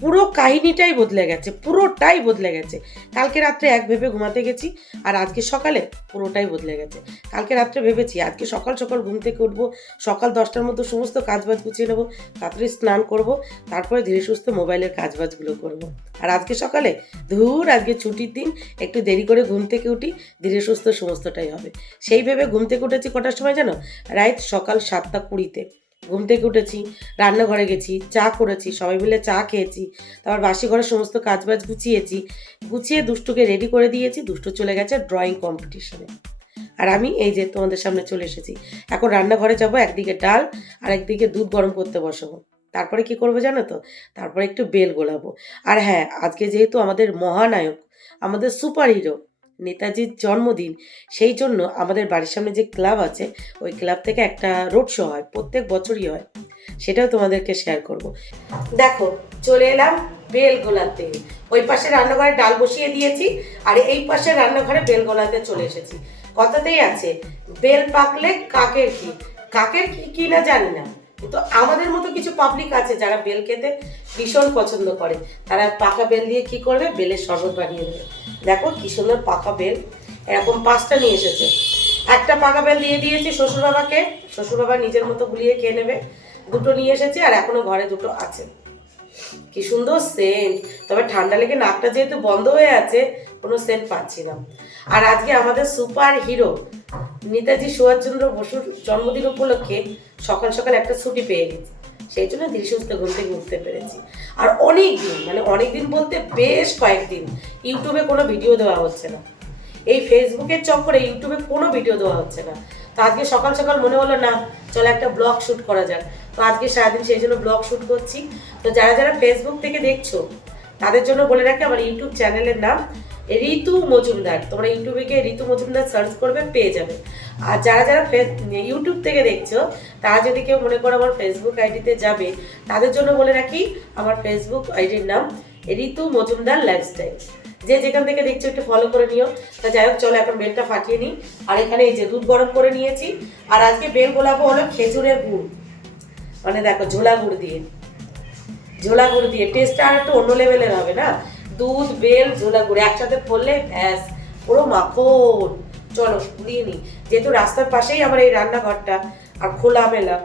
পুরো কাহিনীটাই বদলে গেছে, পুরোটাই বদলে গেছে। কালকে রাত্রে এক ভেবে ঘুমাতে গেছি, আর আজকে সকালে পুরোটাই বদলে গেছে। কালকে রাত্রে ভেবেছি আজকে সকাল সকাল ঘুম থেকে উঠবো, সকাল 10টার মধ্যে সমস্ত কাজবাজ গুছিয়ে নেবো, তাড়াতাড়ি স্নান করব, তারপরে ধীরে সুস্থে মোবাইলের কাজবাজগুলো করব। আর আজকে সকালে ধুর, আজকে ছুটির দিন, একটু দেরি করে ঘুম থেকে উঠি, ধীরে সুস্থ সমস্তটাই হবে। সেই ভেবে ঘুম থেকে উঠেছি কটার সময় জানো? রাত সকাল 7টা 20-তে ঘুম থেকে উঠেছি, রান্নাঘরে গেছি, চা করেছি, সবাই মিলে চা খেয়েছি, তারপর বাসি ঘরের সমস্ত কাজবাজ গুছিয়েছি, গুছিয়ে দুষ্টুকে রেডি করে দিয়েছি। দুষ্টু চলে গেছে ড্রয়িং কম্পিটিশনে, আর আমি এই যে তোমাদের সামনে চলে এসেছি। এখন রান্নাঘরে যাব, একদিকে ডাল আর একদিকে দুধ গরম করতে বসাবো। তারপরে কি করবো জানো তো? তারপরে একটু বেল গোলাবো। আর হ্যাঁ, আজকে যেহেতু আমাদের মহানায়ক, আমাদের সুপার হিরো নেতাজির জন্মদিন, সেই জন্য আমাদের বাড়ির সামনে যে ক্লাব আছে, ওই ক্লাব থেকে একটা রোড শো হয়, প্রত্যেক বছরই হয়, সেটাও তোমাদেরকে শেয়ার করব। দেখো, চলে এলাম বেল গোলাতে। ওই পাশে রান্নাঘরে ডাল বসিয়ে দিয়েছি, আর এই পাশে রান্নাঘরে বেল গোলাতে চলে এসেছি। কথাতেই আছে, বেল পাকলে কাকের কি, কাকের কি কি না জানি না, কিন্তু আমাদের মতো কিছু পাবলিক আছে যারা বেল খেতে ভীষণ পছন্দ করে। তারা পাকা বেল দিয়ে কি করবে? বেলের শরবত বানিয়ে দেবে। দেখো কি সুন্দর পাকা বেল, এরকম 5টা নিয়ে এসেছে। একটা পাকা বেল দিয়ে দিয়েছি শ্বশুরবাবাকে, শ্বশুরবাবা নিজের মতো গুলিয়ে খেয়ে নেবে। 2টো নিয়ে এসেছি, আর এখনো ঘরে 2টো আছে। কি সুন্দর সেন্ট, তবে ঠান্ডা লেগে নাকটা যেহেতু বন্ধ হয়ে আছে, কোনো সেন্ট পাচ্ছি না। আর আজকে আমাদের সুপার হিরো নেতাজি সুভাষচন্দ্র বসুর জন্মদিন উপলক্ষে সকাল সকাল একটা ছুটি পেয়ে গেছি, সেই জন্য ধীরে সুস্থে ঘুম থেকে উঠতে পেরেছি। আর অনেক দিন, মানে অনেক দিন বলতে বেশ কয়েকদিন ইউটিউবে কোনো ভিডিও দেওয়া হচ্ছে না। এই ফেসবুকের চক্করে ইউটিউবে কোনো ভিডিও দেওয়া হচ্ছে না। তো আজকে সকাল সকাল মনে হলো না, চলো একটা ব্লগ শ্যুট করা যাক। তো আজকে সারাদিন সেই জন্য ব্লগ শ্যুট করছি। তো যারা যারা ফেসবুক থেকে দেখছো, তাদের জন্য বলে রাখি, আমার ইউটিউব চ্যানেলের নাম ঋতু মজুমদার। তোমরা ইউটিউবে গিয়ে ঋতু মজুমদার সার্চ করবে, পেয়ে যাবে। আর যারা যারা ইউটিউব থেকে দেখছো, তারা যদি কেউ মনে করো আমার ফেসবুক আইডিতে যাবে, তাদের জন্য বলে রাখি আমার ফেসবুক আইডির নাম ঋতু মজুমদার লাইফস্টাইল। যে যেখান থেকে দেখছো একটু ফলো করে নিও। তা যাই হোক, চলো এখন বেলটা ফাটিয়ে নিই। আর এখানে এই যে দুধ গরম করে নিয়েছি। আর আজকে বেল গোলাপো হলো খেজুরের গুড়, মানে দেখো ঝোলা গুড় দিয়ে, ঝোলা গুড় দিয়ে টেস্টটা আর একটু অন্য লেভেলের হবে না? দুধ, বেল, ঝোলা গুড় একসাথে পড়লে ব্যাস পুরো মাখন। চলো দিয়ে নিই। যেহেতু রাস্তার পাশেই আমার এই রান্নাঘরটা, আর খোলামেলা,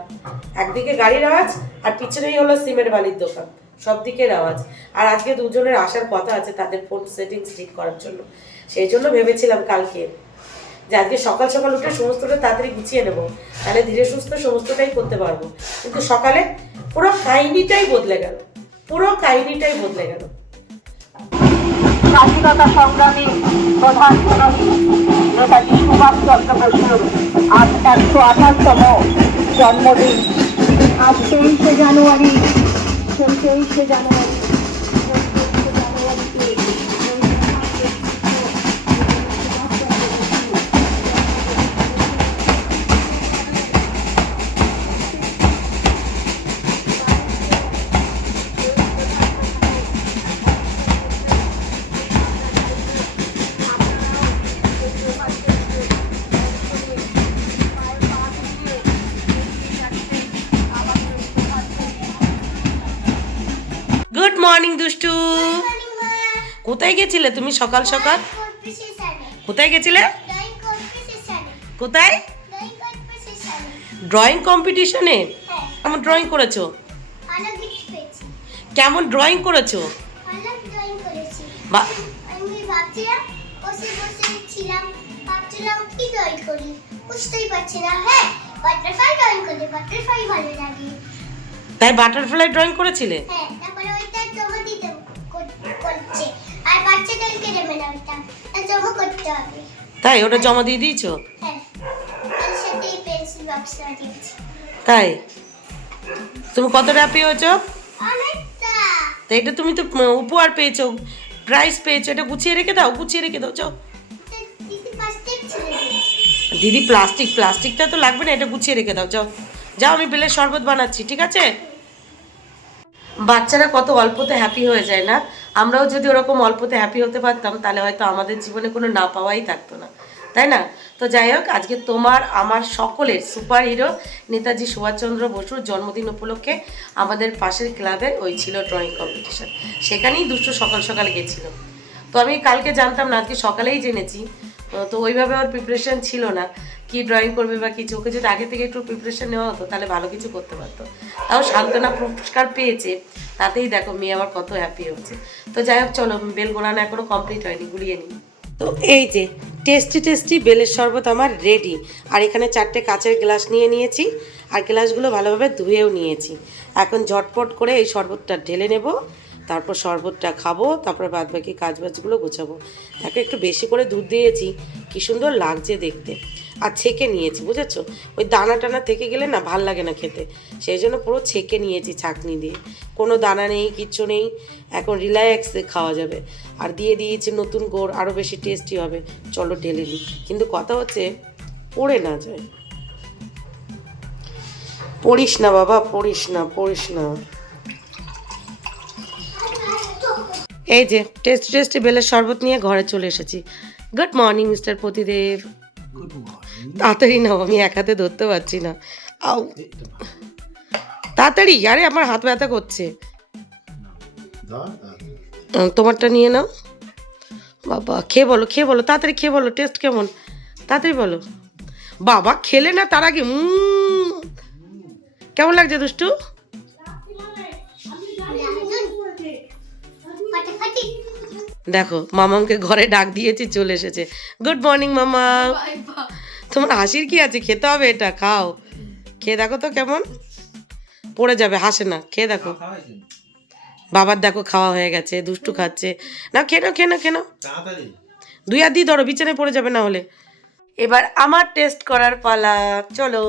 একদিকে গাড়ির আওয়াজ আর পিছনেই হলো সিমেন্ট বালির দোকান, সব দিকের আওয়াজ। আর আজকে দুজনের আসার কথা আছে তাদের ফোন সেটিংস ঠিক করার জন্য। সেই জন্য ভেবেছিলাম কালকে যে আজকে সকাল সকাল উঠে সমস্তটা তাড়াতাড়ি গুছিয়ে নেবো, তাহলে ধীরে সুস্থ সমস্তটাই করতে পারবো। কিন্তু সকালে পুরো কাহিনীটাই বদলে গেল, পুরো কাহিনীটাই বদলে গেল। স্বাধীনতা সংগ্রামী প্রধান জননী নেতাজি সুভাষচন্দ্র বসুর আজ 128তম জন্মদিন। আজ 23শে জানুয়ারি, সেই 23শে জানুয়ারি গুড মর্নিং দুষ্টু, কোথায় গেছিলে তুমি সকাল সকাল? কোথায় গেছিলে? কোথায়? ড্রয়িং কম্পিটিশনে? কেমন ড্রয়িং করেছো? কেমন ড্রয়িং করেছো? তাই বাটারফ্লাই ড্রয়িং করেছিলে? তাই ওটা জমা দিয়ে দিয়েছো? তাই তুমি কতটা পেয়েছো? তো এটা তুমি তো উপহার পেয়েছো, প্রাইজ পেয়েছো, এটা গুছিয়ে রেখে দাও, গুছিয়ে রেখে দাও। যাও দিদি, প্লাস্টিকটা তো লাগবে না, এটা গুছিয়ে রেখে দাও। যাও যাও, আমি বেলের শরবত বানাচ্ছি, ঠিক আছে? বাচ্চারা কত অল্পতে হ্যাপি হয়ে যায় না? আমরাও যদি ওরকম অল্পতে হ্যাপি হতে পারতাম, তাহলে হয়তো আমাদের জীবনে কোনো না পাওয়াই থাকতো না। তাই না? তো যাই হোক, আজকে তোমার আমার সকলের সুপার হিরো নেতাজি সুভাষচন্দ্র বসুর জন্মদিন উপলক্ষে আমাদের পাশের ক্লাবে ওই ছিল ড্রয়িং কম্পিটিশন। সেখানেই দুষ্টু সকাল সকাল গেছিল। তো আমি কালকে জানতাম না, আজকে সকালেই জেনেছি। তো ওইভাবে ওর প্রিপারেশন ছিল না কি ড্রয়িং করবে বা কিছু। ওকে যদি আগে থেকে একটু প্রিপারেশন নেওয়া হতো তাহলে ভালো কিছু করতে পারতো। তাও সান্ত্বনা পুরস্কার পেয়েছে, তাতেই দেখো মেয়ে আমার কত হ্যাপি হচ্ছে। তো যাই হোক, চলো, বেল গোড়ানো এখনো কমপ্লিট হয়নি, গুলিয়ে নিই। তো এই যে টেস্টি টেস্টি বেলের শরবত আমার রেডি। আর এখানে 4টে কাচের গ্লাস নিয়ে নিয়েছি, আর গ্লাসগুলো ভালোভাবে ধুয়েও নিয়েছি। এখন ঝটপট করে এই শরবতটা ঢেলে নেব, তারপর শরবতটা খাবো, তারপরে বাদবাকি কাজবাজগুলো গোছাবো। তাকে একটু বেশি করে দুধ দিয়েছি, কী সুন্দর লাগছে দেখতে। আর ছেঁকে নিয়েছি, বুঝেছো? ওই দানা টানা থেকে গেলে না ভাল লাগে না খেতে, সেই জন্য পুরো ছেঁকে নিয়েছি ছাঁকনি দিয়ে। কোনো দানা নেই, কিচ্ছু নেই, এখন রিল্যাক্সে খাওয়া যাবে। আর দিয়ে দিয়েছি নতুন গুড়, আরও বেশি টেস্টি হবে। চলো ঢেলে নিই, কিন্তু কথা হচ্ছে পড়ে না যায়। পড়িস না বাবা, পড়িস না, পড়িস না। এই যে টেস্টি টেস্টি বেলের শরবত নিয়ে ঘরে চলে এসেছি। Good morning mister Pratidev. তাড়াতাড়ি নাও, আমি এক হাতে ধরতে পারছি না। আও, তাড়াতাড়ি, আরে আমার হাত ব্যথা করছে। তোমারটা নিয়ে নাও বাবা, খেয়ে বলো, খেয়ে বলো, তাড়াতাড়ি খেয়ে বলো টেস্ট কেমন, তাড়াতাড়ি বলো বাবা। খেলে না তার আগে কেমন লাগছে দুষ্টু? দেখো মামাকে ঘরে ডাক দিয়েছি, চলে এসেছে। গুড মর্নিং মামা। তোমার হাসির কি আছে, খেতে হবে, এটা খাও। খেয়ে দেখো তো কেমন, পড়ে যাবে, হাসে না, খেয়ে দেখো। বাবার দেখো খাওয়া হয়ে গেছে, দুষ্টু খাচ্ছে। না খেয়ে নাও, খেয়ে নাও, খেয়ে নাও, 2 হাত দিয়ে ধরো, বিছানায় পড়ে যাবে না হলে। এবার আমার টেস্ট করার পালা, চলো।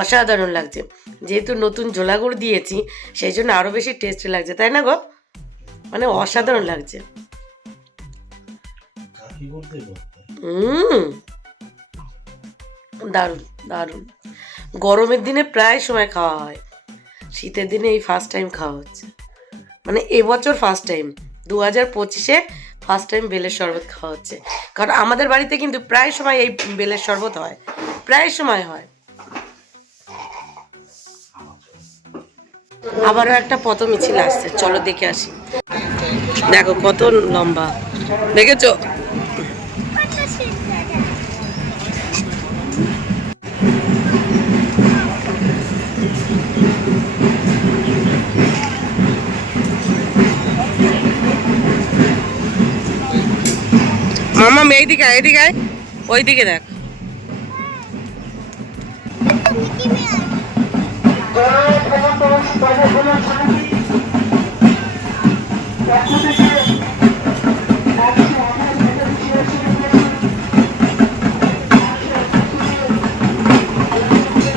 অসাধারণ লাগছে, যেহেতু নতুন ঝোলা গুড় দিয়েছি সেই জন্য আরো বেশি টেস্টি লাগছে, তাই না গো? মানে অসাধারণ লাগছে। দারুণ দারুণ। গরমের দিনে প্রায় সময় খাওয়া হয়, শীতের দিনে এই ফার্স্ট টাইম খাওয়া হচ্ছে। মানে এবছর ফার্স্ট টাইম, 2025-এ ফার্স্ট টাইম বেলের শরবত খাওয়া হচ্ছে। কারণ আমাদের বাড়িতে কিন্তু প্রায় সময় এই বেলের শরবত হয়, প্রায় সময় হয়। আবারও একটা পথ মিছিল আসছে, চলো দেখে আসি। দেখো কত লম্বা, দেখেছো? মামা এইদিকে আয়, এদিকে আয়, ওইদিকে দেখ।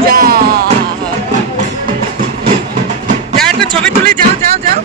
যা একটা ছবি তুলে, যাও যাও যাও।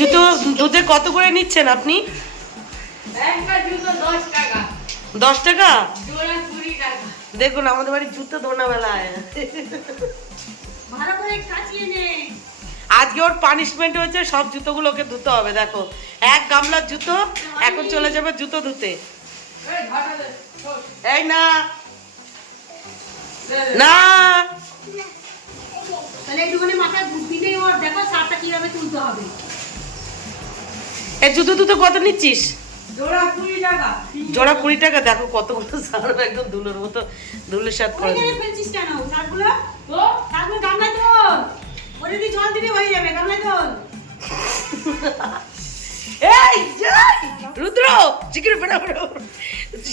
জুতো দুধে কত করে নিচ্ছেন আপনি? 10 টাকা। দেখুন আমাদের বাড়ির জুতো ধোনা বেলায়। আজকে ওর পানিশমেন্ট হয়েছে, সব জুতোগুলো ওকে ধুতে হবে। দেখো 1 গামলার জুতো এখন চলে যাবে জুতো ধুতে। এই না না, এই জুতো ধুতে কত নিচ্ছিস? জোড়া 20 টাকা। দেখো কতগুলো সার, একদম ধুলোর মতো ধুলোর সাথ করে। বেরো শিগগিরি বেরো বেরো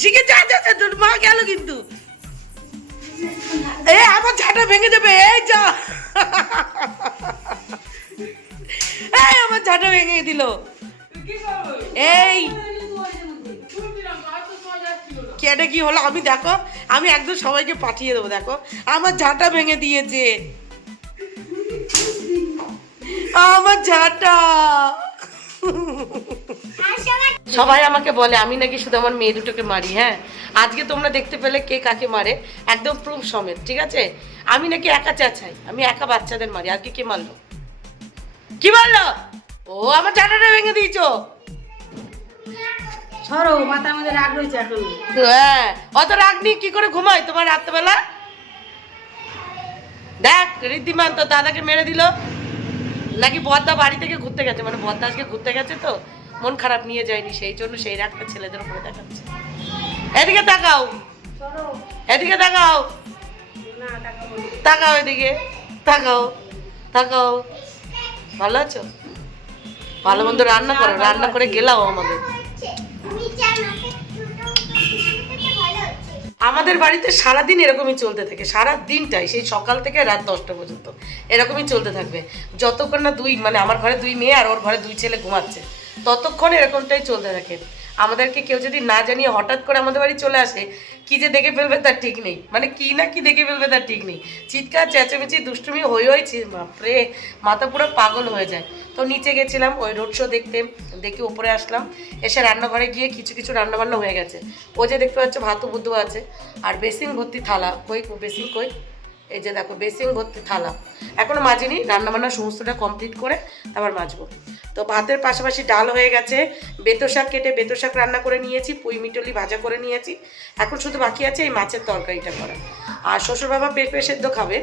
শিখে যা যা যা, তোর মা গেল কিন্তু এ আমার ঝাঁটা ভেঙে যাবে এই যা এই আমার ঝাঁটা ভেঙে দিল এই কেটে কি হলো আমি দেখো আমি একদম সবাইকে পাঠিয়ে দেবো দেখো আমার ঝাঁটা ভেঙে দিয়েছে আমার ঝাঁটা সবাই আমাকে বলে আমি নাকি শুধু আমার মেয়ে দুটোকে মারি হ্যাঁ আজকে তোমরা দেখতে পেলে কে কাকে মারে একদম প্রুফ সমেত ঠিক আছে আমি নাকি একা চেঁচাই আমি একা বাচ্চাদের মারি আজকে কে মারলো কি মারলো ও আমার ঝাঁটাটা ভেঙে দিয়েছো সরো মাথার মধ্যে রাগ রয়েছে এখন হ্যাঁ অত রাগ নিয়ে কি করে ঘুমাই তোমার রাত্রেবেলা দেখ ঋদ্ধিমান তো দাদাকে মেরে দিল নাকি বদ্দা বাড়ি থেকে ঘুরতে গেছে মানে বদ্দা আজকে ঘুরতে গেছে তো মন খারাপ নিয়ে যায়নি সেই জন্য সেই রাগটা ছেলেদের উপরে দেখাচ্ছে এদিকে তাকাও এদিকে তাকাও তাকাও এদিকে তাকাও তাকাও ভালো আছো ভালো মন্দ রান্না করো রান্না করে গেলাও আমাদের আমাদের বাড়িতে সারাদিন এরকমই চলতে থাকে সারা দিনটাই সেই সকাল থেকে রাত 10টা পর্যন্ত এরকমই চলতে থাকবে যতক্ষণ না মানে আমার ঘরে 2 মেয়ে আর ওর ঘরে 2 ছেলে ঘুমাচ্ছে ততক্ষণ এরকমটাই চলতে থাকে আমাদেরকে কেউ যদি না জানিয়ে হঠাৎ করে আমাদের বাড়ি চলে আসে কি যে দেখে ফেলবে তার ঠিক নেই মানে কি না কি দেখে ফেলবে তার ঠিক নেই চিৎকার চেঁচামেচি দুষ্টুমি হয়েছি বাপরে মাথা পুরো পাগল হয়ে যায় তো নিচে গেছিলাম ওই রোড শো দেখতে দেখে উপরে আসলাম এসে রান্নাঘরে গিয়ে কিছু রান্নাবান্না হয়ে গেছে ও যে দেখতে পাচ্ছ ভাতও বুদ্ধ আছে আর বেসিন ভর্তি থালা বেসিন কই এই যে দেখো বেসিন ভর্তি থালা এখনো মাজিনি রান্নাবান্না সমস্তটা কমপ্লিট করে তারপর মাজবো তো ভাতের পাশাপাশি ডাল হয়ে গেছে বেতো শাক কেটে বেতো শাক রান্না করে নিয়েছি পুঁই মিটলি ভাজা করে নিয়েছি এখন শুধু বাকি আছে এই মাছের তরকারিটা করা আর শ্বশুর বাবা পেঁপে সেদ্ধ খাবে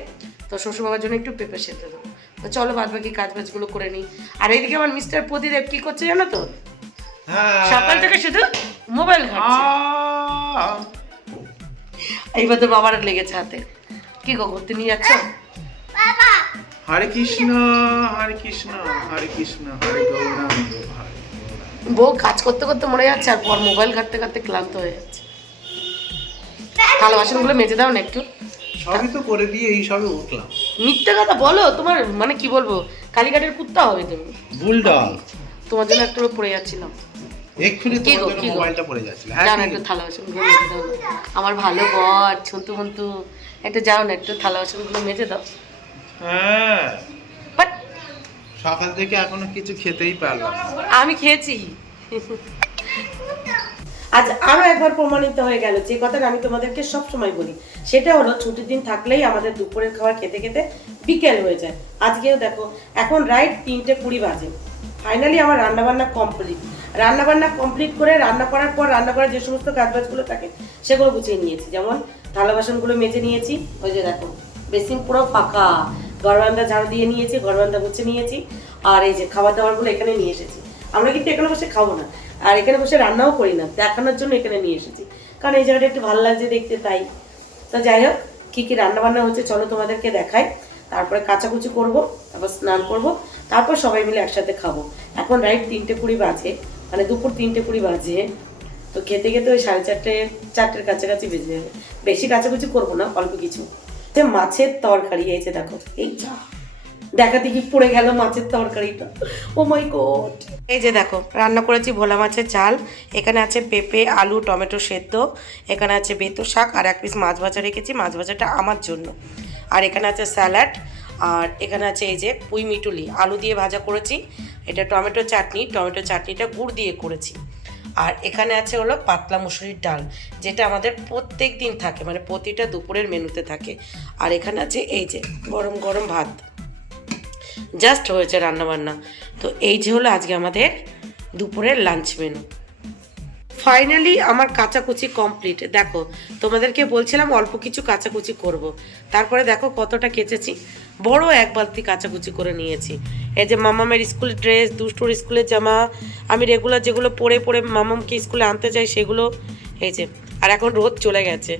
তো শ্বশুর বাবার জন্য একটু পেঁপে সেদ্ধ দেবো তো চলো বাদ বাকি কাজ বাজগুলো করে নিই আর এইদিকে আমার মিস্টার প্রদীপ কি করছে জানো তো সকাল থেকে শুধু মোবাইল ঘাঁটছে এইবার তো বাবার লেগেছে হাতে কি গো ঘুরতে নিয়ে যাচ্ছ হরে কৃষ্ণ হরে কৃষ্ণ হরে কৃষ্ণ হরে গৌরাঙ্গ হরে বউ কাজ করতে করতে মরে যাচ্ছে আর পর মোবাইল ঘাটতে ঘাটতে ক্লান্ত হয়ে যাচ্ছে থালা বাসনগুলো মেজে দাও না একটু সবই তো করে দিয়ে এই সবে উঠলাম মিথ্যে কথা বলো তোমার মানে কি বলবো কালীঘাটের কুত্তা হবে তুমি বুলডগ তোমার জন্য একটু পড়ে যাচ্ছিলাম এক্ষুনি কি গো, তোমার জন্য কি গো? মোবাইলটা পড়ে যাচ্ছিল যাও না একটু থালা বাসনগুলো মেজে দাও না। আমার ভালো বর ছন্তু মন্তু একটু যাও না একটু থালা বাসনগুলো মেজে দাও হ্যাঁ বাট সকাল থেকে এখনো কিছু খেতেই পারলাম না। আমি খেয়েছি আজ আরো একবার প্রমাণিত হয়ে গেল যে কথাটা আমি তোমাদেরকে সব সময় বলি সেটা হলো ছুটির দিন থাকলেই আমাদের দুপুরের খাবার খেতে খেতে বিকেল হয়ে যায় আজকেও দেখো এখন রাইট 3:20 বাজে ফাইনালি আমার রান্নাবান্না কমপ্লিট করে রান্না করার পর রান্না করার যে সমস্ত কাজবাজগুলো থাকে সেগুলো গুছিয়ে নিয়েছি যেমন থালা বাসনগুলো মেজে নিয়েছি ওই যে দেখো বেসিন পুরো ফাঁকা ঘরবারান্দা ঝাড়ু দিয়ে নিয়েছি ঘরবারান্দা মুছে নিয়েছি আর এই যে খাবার দাবারগুলো এখানে নিয়ে এসেছি আমরা কিন্তু এখানে বসে খাবো না আর এখানে বসে রান্নাও করি না দেখানোর জন্য এখানে নিয়ে এসেছি কারণ এই জায়গাটা একটু ভালো লাগছে দেখতে তাই তো যাই হোক কী কী রান্নাবান্না হচ্ছে চলো তোমাদেরকে দেখাই তারপরে কাচাকুচি করবো তারপর স্নান করবো তারপর সবাই মিলে একসাথে খাবো এখন রাইট 3:20 বাজে মানে দুপুর 3:20 বাজে তো খেতে খেতে ওই 4:30 কাছাকাছি বেজে যাবে বেশি কাচাকুচি করবো না অল্প কিছু মাছের তরকারি এই যে দেখো এই যা দেখা দেখি পড়ে গেল মাছের তরকারিটা ও মাই গড এই যে দেখো রান্না করেছি ভোলা মাছের ঝাল এখানে আছে পেঁপে আলু টমেটো সেদ্ধ এখানে আছে বেতো শাক আর 1 পিস মাছ ভাজা রেখেছি মাছ ভাজাটা আমার জন্য আর এখানে আছে স্যালাড আর এখানে আছে এই যে পুঁই মিটুলি আলু দিয়ে ভাজা করেছি এটা টমেটো চাটনিটা গুড় দিয়ে করেছি আর এখানে আছে হলো পাতলা মুসুরির ডাল যেটা আমাদের প্রত্যেক দিন থাকে মানে প্রতিটা দুপুরের মেনুতে থাকে আর এখানে আছে এই যে গরম গরম ভাত জাস্ট হয়েছে রান্নাবান্না তো এই যে হলো আজকে আমাদের দুপুরের লাঞ্চ মেনু ফাইনালি আমার কাচাকুচি কমপ্লিট দেখো তোমাদেরকে বলছিলাম অল্প কিছু কাচাকুচি করব। তারপরে দেখো কতটা কেচেছি বড় 1 বালতি কাচাকুচি করে নিয়েছি এই যে মামামের স্কুলের ড্রেস দুষ্টুর স্কুলের জামা আমি রেগুলার যেগুলো পরে মামামকে স্কুলে আনতে চাই সেগুলো এই যে আর এখন রোদ চলে গেছে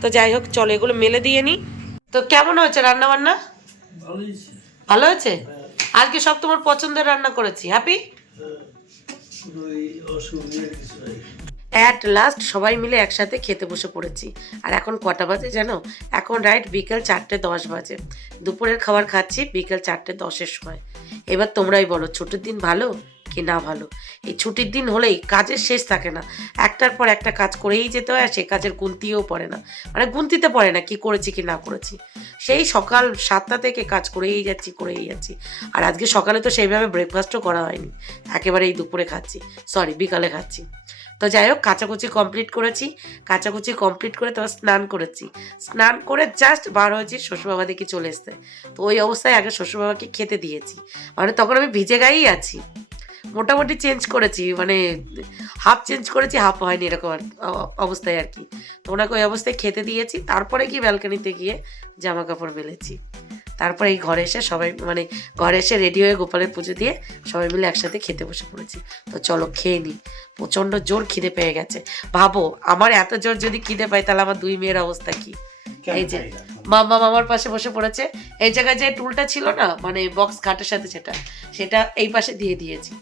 তো যাই হোক চলো এগুলো মেলে দিয়ে নিই তো কেমন হয়েছে রান্নাবান্না ভালো হয়েছে আজকে সব তোমার পছন্দের রান্না করেছি হ্যাপি অ্যাট লাস্ট সবাই মিলে একসাথে খেতে বসে পড়েছি। আর এখন কটা বাজে জানো? এখন রাইট বিকেল 4:10 বাজে। দুপুরের খাবার খাচ্ছি বিকেল 4:10-এর সময়। এবার তোমরাই বলো ছুটির দিন ভালো কি না ভালো? এই ছুটির দিন হলেই কাজের শেষ থাকে না, একটার পর একটা কাজ করেই যেতে হয়, আর সে কাজের গুনতিও পড়ে না, মানে গুনতিতে পড়ে না কি করেছি কি না করেছি। সেই সকাল 7টা থেকে কাজ করেই যাচ্ছি। আর আজকে সকালে তো সেইভাবে ব্রেকফাস্টও করা হয়নি, একেবারে এই দুপুরে খাচ্ছি, সরি বিকালে খাচ্ছি। তো যাই হোক কাচাকুচি কমপ্লিট করেছি, কাচাকুচি কমপ্লিট করে তারপর স্নান করেছি, স্নান করে জাস্ট বার হয়েছি, শ্বশুরবাবা দেখি চলে এসছে। তো ওই অবস্থায় আগে শ্বশুরবাবাকে খেতে দিয়েছি, মানে তখন আমি ভিজে গায়েই আছি, মোটামুটি চেঞ্জ করেছি, মানে হাফ চেঞ্জ করেছি হাফ হয়নি এরকম অবস্থায় আর কি। তো ওনাকে ওই অবস্থায় খেতে দিয়েছি, তারপরে গিয়ে ব্যালকানিতে গিয়ে জামা কাপড় মেলেছি। তারপরে এই ঘরে এসে সবাই মানে ঘরে এসে রেডি হয়ে গোপালের পুজো দিয়ে সবাই মিলে একসাথে খেতে বসে পড়েছি। তো চলো খেয়ে নিই, প্রচণ্ড জোর খিদে পেয়ে গেছে। ভাবো আমার এত জোর যদি খিদে পাই তাহলে আমার দুই মেয়ের অবস্থা কি। এই যে মাম্মা মামার পাশে বসে পড়েছে, এই জায়গায় যে টুলটা ছিল না মানে বক্স খাটের সাথে সেটা এই পাশে দিয়ে দিয়েছি,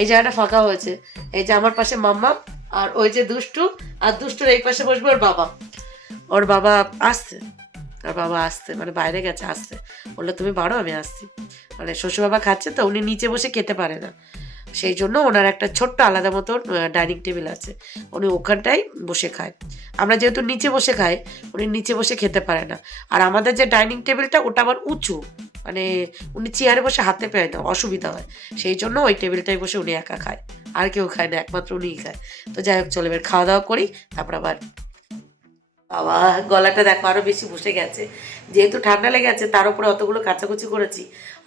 এই জায়গাটা ফাঁকা হয়েছে। এই যে আমার পাশে মাম্মা, আর ওই যে দুষ্টু, আর দুষ্টুর এই পাশে বসবে ওর বাবা আসছে, ওর বাবা আসছে মানে বাইরে গেছে, আসছে, বললো তুমি বাড়ো আমি আসছি। মানে শ্বশুর বাবা খাচ্ছে তো উনি নিচে বসে খেতে পারে না, সেই জন্য ওনার একটা ছোট্ট আলাদা মতো ডাইনিং টেবিল আছে, উনি ওখানটায় বসে খায়। আমরা যেহেতু নিচে বসে খাই, উনি নিচে বসে খেতে পারে না। আর আমাদের যে ডাইনিং টেবিলটা ওটা আবার উঁচু, মানে উনি চেয়ারে বসে হাতে পায় না, অসুবিধা হয়, সেই জন্য ওই টেবিলটায় বসে উনি একা খায়, আর কেউ খায় না, একমাত্র উনিই খায়। তো যাই হোক চলে এবার খাওয়া দাওয়া করি, তারপর আবার বাবা গলাটা দেখো আরও বেশি বসে গেছে, যেহেতু ঠান্ডা লেগে গেছে তার উপরে অতগুলো কাচাকুচি করেছি,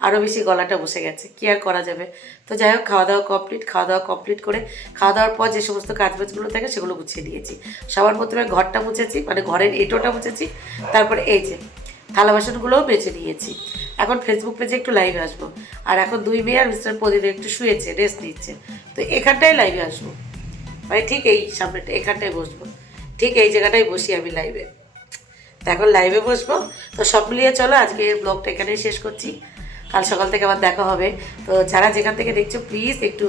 আরও বেশি গলাটা বসে গেছে, কি আর করা যাবে। তো যাই হোক খাওয়া দাওয়া কমপ্লিট করে খাওয়া দাওয়ার পর যে সমস্ত কাজবাজগুলো থাকে সেগুলো গুছিয়ে দিয়েছি। সবার প্রথমে ঘরটা মুছেছি, মানে ঘরের এঁটোটা মুছেছি, তারপরে এই যে থালা বাসনগুলোও বেছে নিয়েছি। এখন ফেসবুক পেজে একটু লাইভে আসবো, আর এখন দুই মেয়ে আর মিস্টার প্রদীপ একটু শুয়েছে, রেস্ট নিচ্ছে, তো এখানটায় লাইভে আসবো, মানে ঠিক এই সামনেটা এখানটায় বসবো, ঠিক এই জায়গাটায় বসি আমি লাইভে। তো এখন লাইভে বসবো। তো সব মিলিয়ে চলো আজকে এই ব্লগটা এখানেই শেষ করছি, কাল সকাল থেকে আবার দেখা হবে। তো যারা যেখান থেকে দেখছো প্লিজ একটু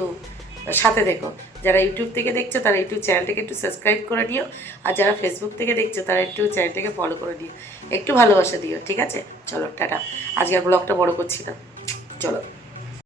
সাথে দেখো, যারা ইউটিউব থেকে দেখছো তারা ইউটিউব চ্যানেলটাকে একটু সাবস্ক্রাইব করে নিও, আর যারা ফেসবুক থেকে দেখছো তারা একটু চ্যানেলটাকে ফলো করে নিও, একটু ভালোবাসা দিও, ঠিক আছে? চলো টাটা, আজকে ব্লগটা বড় করছি না, চলো।